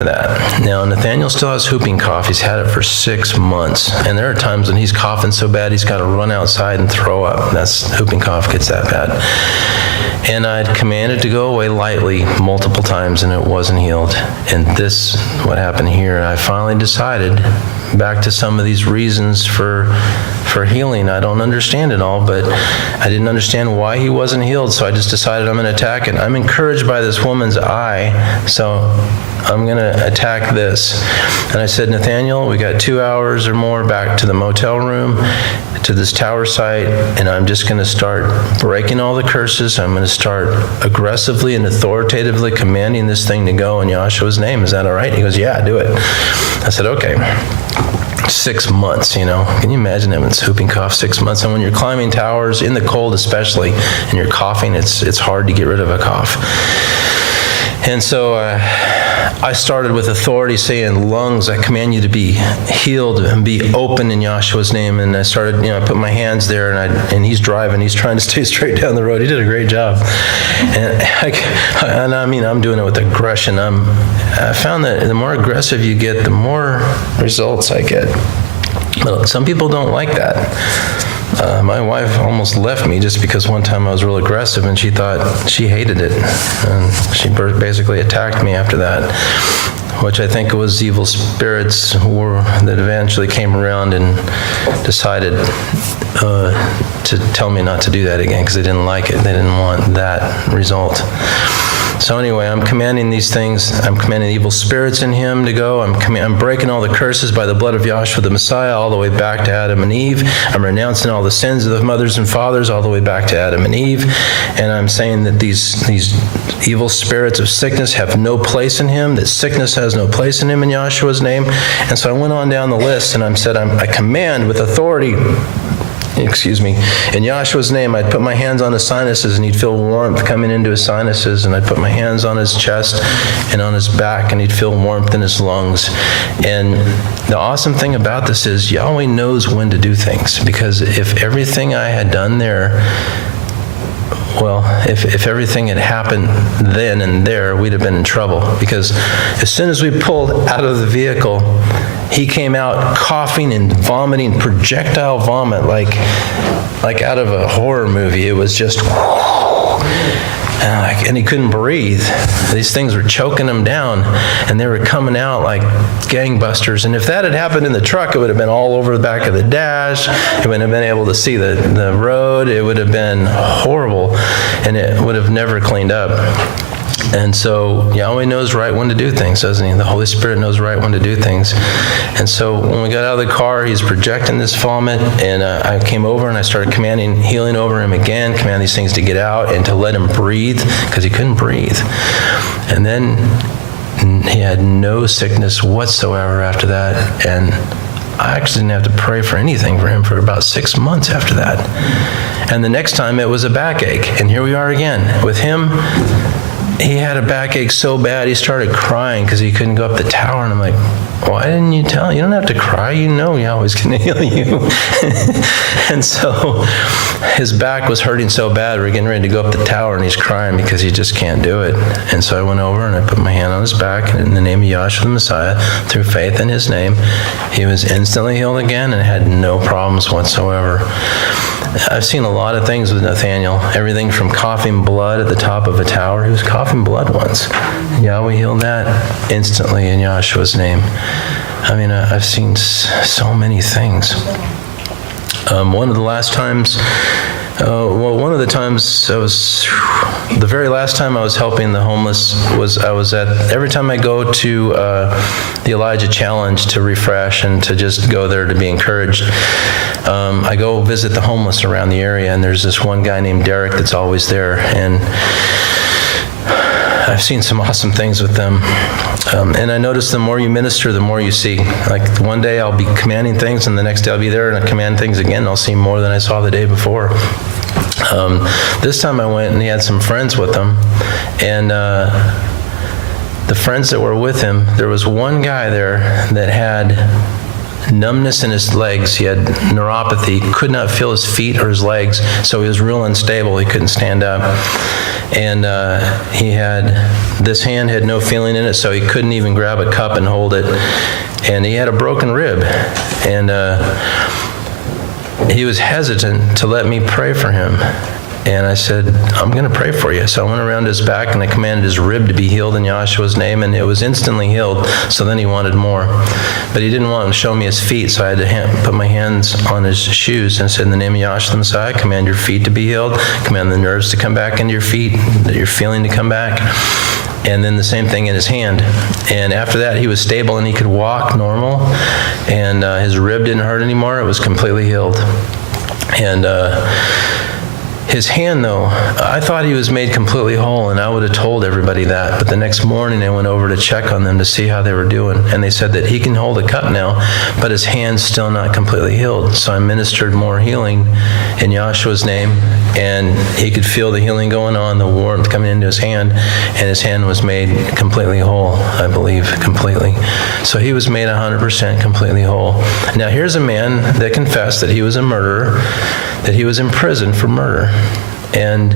that. Now, Nathaniel still has whooping cough. He's had it for 6 months. And there are times when he's coughing so bad he's got to run outside and throw up. That's whooping cough gets that bad. And I'd commanded to go away lightly multiple times, and it wasn't healed. And this, what happened here, I finally decided, back to some of these reasons for healing. I don't understand it all, but I didn't understand why he wasn't healed, so I just decided I'm going to attack it. I'm encouraged by this woman's eye, so I'm going to attack this. And I said, Nathaniel, we got 2 hours or more back to the motel room, to this tower site, and I'm just going to start breaking all the curses. I'm going to start aggressively and authoritatively commanding this thing to go in Yahshua's name. Is that all right? He goes, yeah, do it. I said, okay. 6 months, Can you imagine having whooping cough 6 months? And when you're climbing towers, in the cold especially, and you're coughing, it's hard to get rid of a cough. And so I started with authority, saying, lungs, I command you to be healed and be open in Yahshua's name. And I started, I put my hands there, and he's driving. He's trying to stay straight down the road. He did a great job. And I'm doing it with aggression. I found that the more aggressive you get, the more results I get. But some people don't like that. My wife almost left me just because one time I was real aggressive, and she thought she hated it. And she basically attacked me after that, which I think was evil spirits that eventually came around and decided to tell me not to do that again because they didn't like it. They didn't want that result. So anyway, I'm commanding these things. I'm commanding evil spirits in him to go. I'm breaking all the curses by the blood of Yahshua the Messiah all the way back to Adam and Eve. I'm renouncing all the sins of the mothers and fathers all the way back to Adam and Eve. And I'm saying that these evil spirits of sickness have no place in him, that sickness has no place in him in Yahshua's name. And so I went on down the list, and I command with authority, in Yahshua's name. I'd put my hands on his sinuses, and he'd feel warmth coming into his sinuses, and I'd put my hands on his chest and on his back, and he'd feel warmth in his lungs. And the awesome thing about this is Yahweh knows when to do things, because if everything I had done there, if everything had happened then and there, we'd have been in trouble, because as soon as we pulled out of the vehicle, he came out coughing and vomiting, projectile vomit, like out of a horror movie. It was just, and he couldn't breathe. These things were choking him down, and they were coming out like gangbusters. And if that had happened in the truck, it would have been all over the back of the dash. It wouldn't have been able to see the road. It would have been horrible, and it would have never cleaned up. And so Yahweh knows right when to do things, doesn't he? The Holy Spirit knows right when to do things. And so when we got out of the car, he's projecting this vomit, and I came over and I started commanding healing over him again, command these things to get out and to let him breathe, because he couldn't breathe. And then he had no sickness whatsoever after that, and I actually didn't have to pray for anything for him for about 6 months after that. And the next time it was a backache, and here we are again with him. He had a backache so bad he started crying because he couldn't go up the tower. And I'm like, why didn't you tell? You don't have to cry. You know Yahweh's going to heal you. And so his back was hurting so bad, we're getting ready to go up the tower, and he's crying because he just can't do it. And so I went over and I put my hand on his back, and in the name of Yahshua the Messiah, through faith in his name, he was instantly healed again and had no problems whatsoever. I've seen a lot of things with Nathaniel, everything from coughing blood at the top of a tower. He was coughing blood once. Yahweh healed that instantly in Yahshua's name. I've seen so many things. One of the very last time I was helping the homeless was every time I go to the Elijah Challenge to refresh and to just go there to be encouraged, I go visit the homeless around the area, and there's this one guy named Derek that's always there, and I've seen some awesome things with them. And I notice the more you minister, the more you see. Like one day I'll be commanding things, and the next day I'll be there and I command things again, and I'll see more than I saw the day before. This time I went, and he had some friends with him, and the friends that were with him, there was one guy there that had numbness in his legs. He had neuropathy, could not feel his feet or his legs, so he was real unstable. He couldn't stand up. And this hand had no feeling in it, so he couldn't even grab a cup and hold it. And he had a broken rib. And he was hesitant to let me pray for him. And I said, I'm going to pray for you. So I went around his back and I commanded his rib to be healed in Yahshua's name, and it was instantly healed. So then he wanted more. But he didn't want to show me his feet, so I had to put my hands on his shoes and said, in the name of Yahshua the Messiah, command your feet to be healed, command the nerves to come back into your feet, that you're feeling to come back. And then the same thing in his hand. And after that, he was stable and he could walk normal. And his rib didn't hurt anymore. It was completely healed. And his hand, though, I thought he was made completely whole, and I would have told everybody that. But the next morning, I went over to check on them to see how they were doing. And they said that he can hold a cup now, but his hand's still not completely healed. So I ministered more healing in Yahshua's name, and he could feel the healing going on, the warmth coming into his hand, and his hand was made completely whole, I believe, completely. So he was made 100% completely whole. Now here's a man that confessed that he was a murderer, that he was in prison for murder. And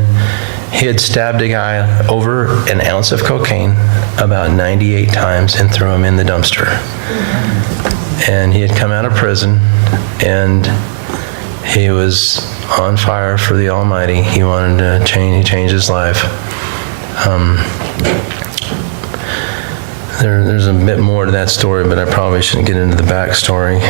he had stabbed a guy over an ounce of cocaine about 98 times and threw him in the dumpster. And he had come out of prison, and he was on fire for the Almighty. He wanted to change his life. There's a bit more to that story, but I probably shouldn't get into the backstory.